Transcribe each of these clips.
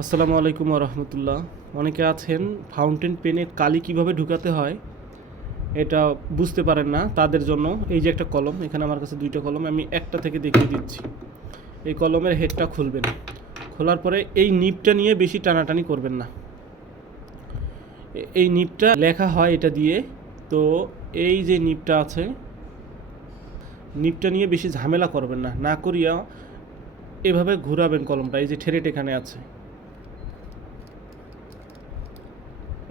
আসসালামু আলাইকুম রহমতুল্লাহ। অনেকে আছেন ফাউন্টেন পেনে কালি কীভাবে ঢুকাতে হয়, এটা বুঝতে পারেন না তাদের জন্য। এই যে একটা কলম, এখানে আমার কাছে দুইটা কলম, আমি একটা থেকে দেখিয়ে দিচ্ছি। এই কলমের হেডটা খুলবেন। খোলার পরে এই নিপটা নিয়ে বেশি টানাটানি করবেন না। এই নিপটা লেখা হয় এটা দিয়ে। তো এই যে নিপটা আছে, নিপটা নিয়ে বেশি ঝামেলা করবেন না। না করিয়া এভাবে ঘোরাবেন কলমটা। এই যে ঠেরেট এখানে আছে।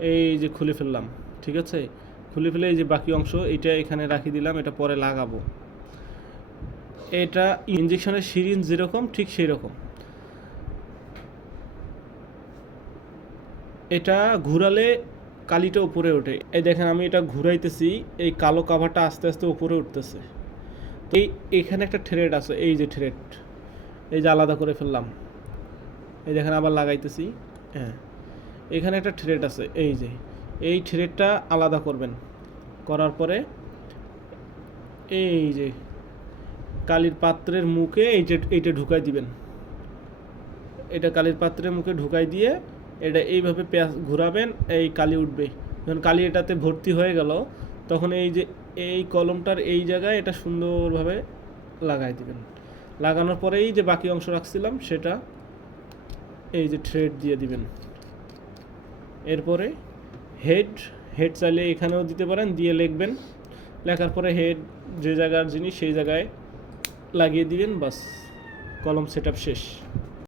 এই যে খুলে ফেললাম, ঠিক আছে? খুলে ফেলে এই যে বাকি অংশ, এটা এখানে রাখি দিলাম, এটা পরে লাগাবো। এটা ইঞ্জেকশনের সিরিঞ্জ যেরকম, ঠিক সেই রকম এটা ঘুরালে কালিটা উপরে ওঠে। এই দেখেন, আমি এটা ঘুরাইতেছি, এই কালো কাভারটা আস্তে আস্তে উপরে উঠতেছে। তো এই, এখানে একটা থ্রেড আছে, এই যে থ্রেড এই যে আলাদা করে ফেললাম। এই দেখেন, আবার লাগাইতেছি। হ্যাঁ। এখানে একটা থ্রেড আছে, এই যে। এই থ্রেডটা আলাদা করবেন। করার পরে এই যে কালির পাত্রের মুখে এইটা এইটা ঢুকাই দিবেন। এটা কালির পাত্রের মুখে ঢুকাই দিয়ে এটা এইভাবে পেঁয়াজ ঘোরাবেন, এই কালি উঠবে। যখন কালি এটাতে ভর্তি হয়ে গেল, তখন এই যে এই কলমটার এই জায়গায় এটা সুন্দরভাবে লাগাই দিবেন। লাগানোর পরেই যে বাকি অংশ রাখছিলাম, সেটা এই যে থ্রেড দিয়ে দিবেন। এরপরে হেড হেড চাইলে এখানেও দিতে পারেন, দিয়ে লিখবেন। লেখার পরে হেড যে জায়গার জিনিস, সেই জায়গায় লাগিয়ে দিবেন, বাস, কলম সেট শেষ।